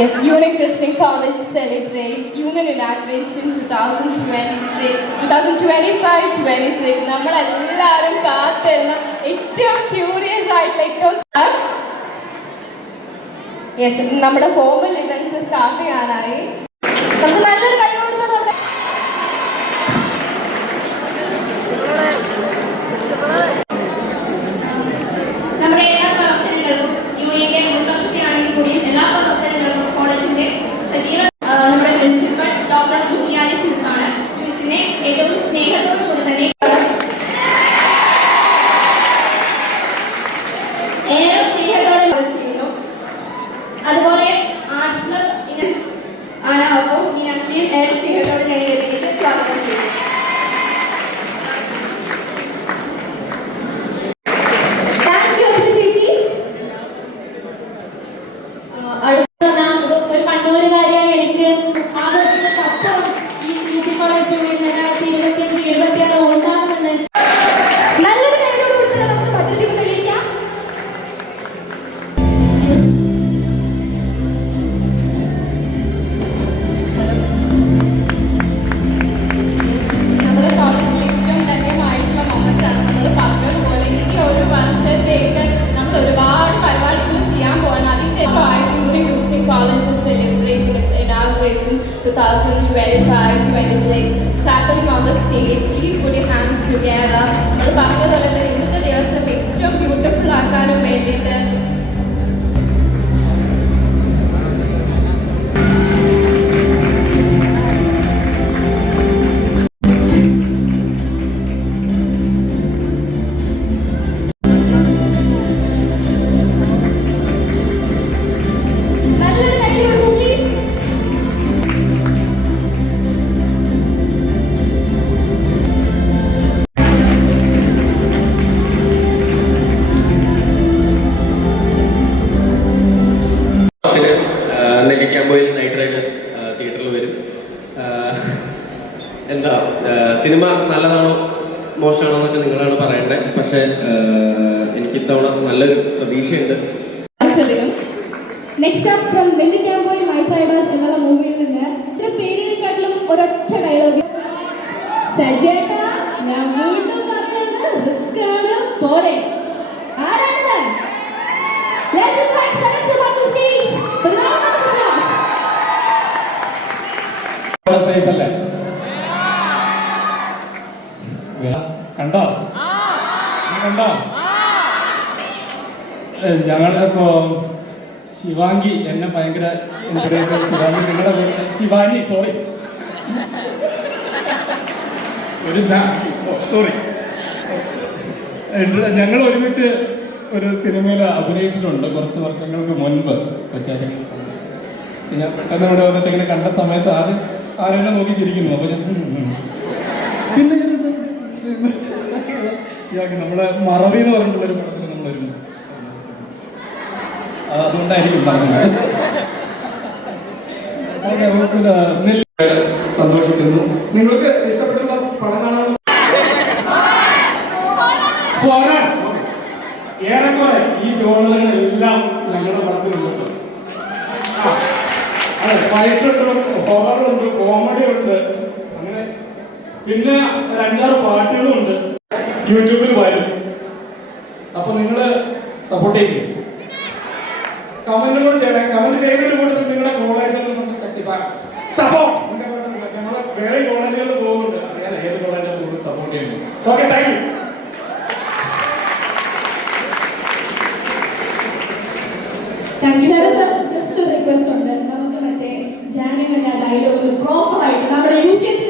Yes, Union Christian College celebrates Union Inauguration 2026, 2025-26. നമ്മളെല്ലാവരും കാത്തിരുന്ന ഏറ്റവും ക്യൂരിയസ് ആയിട്ടുള്ള ഏറ്റവും യെസ് നമ്മുടെ ഫോമൽ ഇവന്റ്സ് സ്റ്റാർട്ട് ചെയ്യാനായി നമുക്ക് നല്ലൊരു സ്നേഹത്തോടെ ഞങ്ങളിലേക്ക് സ്വാഗതം ചെയ്യുന്നു 2025-26 happening on the stage. Please put your hands together. നമ്മൾ പറഞ്ഞ പോലെ തന്നെ ഇന്നത്തെ ദിവസം ഏറ്റവും ബ്യൂട്ടിഫുൾ ആക്കാനും വേണ്ടിയിട്ട് നെല്ലിക്കാമ്പോയിൽ നൈറ്റ് റൈഡേഴ്സ് തിയേറ്ററിൽ വരും. എന്താ സിനിമ നല്ലതാണോ മോശമാണോ എന്നൊക്കെ നിങ്ങളാണ് പറയേണ്ടത് പക്ഷേ എനിക്ക് ഇത്തവണ നല്ലൊരു പ്രതീക്ഷയുണ്ട്. നെക്സ്റ്റ് ഫ്രം up സേഫ് കണ്ടോ? കണ്ടോ? ഞങ്ങളുടെ ഇപ്പോ ശിവാംഗി എന്നെ ഭയങ്കര ശിവാംഗി നിങ്ങളുടെ ശിവാനി സോറി ഒരു സോറി ഞങ്ങൾ ഒരുമിച്ച് ഒരു സിനിമയിൽ അഭിനയിച്ചിട്ടുണ്ട് കുറച്ച് വർഷങ്ങൾക്ക് മുൻപ്. ഞാൻ പെട്ടെന്ന് ഇവിടെ വന്നിട്ട് ഇങ്ങനെ കണ്ട സമയത്ത് ആദ്യം ആരെല്ലാം നോക്കി ചിരിക്കുന്നു? അപ്പൊ ഞാൻ. പിന്നെ ഇയാൾക്ക് നമ്മുടെ മറവി എന്ന് പറഞ്ഞിട്ടുള്ള ഒരു പടത്തിൽ നമ്മൾ വരുന്നത് അതുകൊണ്ടായിരിക്കും പറഞ്ഞത്. സന്തോഷിക്കുന്നു. നിങ്ങൾക്ക് ഇഷ്ടപ്പെട്ടുള്ള പടം കാണാൻ. ഏറെക്കുറെ ഈ ജോണുകളെല്ലാം ഞങ്ങളുടെ പടത്തിലുണ്ട്. അതെ ഫൈറ്റ് ഉണ്ട് ഹൊറർ ഉണ്ട് കോമഡി ഉണ്ട് അങ്ങനെ പിന്നെ അഞ്ചാറ് പാട്ടുകളും ഉണ്ട് യൂട്യൂബിൽ വരും. അപ്പൊ നിങ്ങൾ സപ്പോർട്ട് ചെയ്യും കമന്റുകൾ ചെയ്യണം കമന്റ് ചെയ്യുന്നതിന് കൂട്ടത്തിൽ നിങ്ങളുടെ കോളേജിൽ സപ്പോർട്ട് ഞങ്ങൾ വേറെ പോകുന്നുണ്ട്. ഏത് സപ്പോർട്ട് ചെയ്യുന്നു ജസ്റ്റ് ഒരു റിക്വസ്റ്റ് ഉണ്ട്. നമുക്ക് മറ്റേ ജാനകല്ല ഡയലോഗ് പ്രോപ്പർ ആയിട്ട് നമ്മുടെ വേണ്ടിയിട്ട്